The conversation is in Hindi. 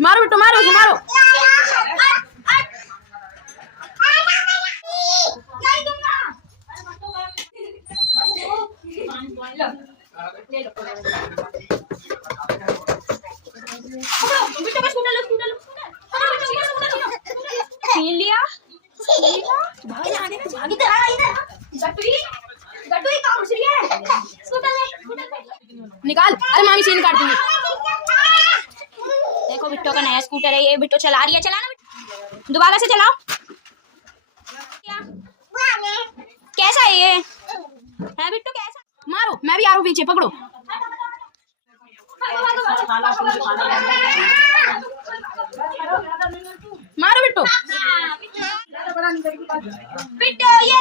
मारो बेटो मारो मारो। छीन लिया निकाल। अरे मामी छीन काट दूंगी। देखो बिट्टो का नया स्कूटर है ये, बिट्टो चला रही है। चलाना दोबारा से चलाओ। कैसा है ये है बिट्टो? कैसा? मारो, मैं भी आ रहा हूँ पीछे, पकड़ो। मारो बिट्टो। बिट्टो ये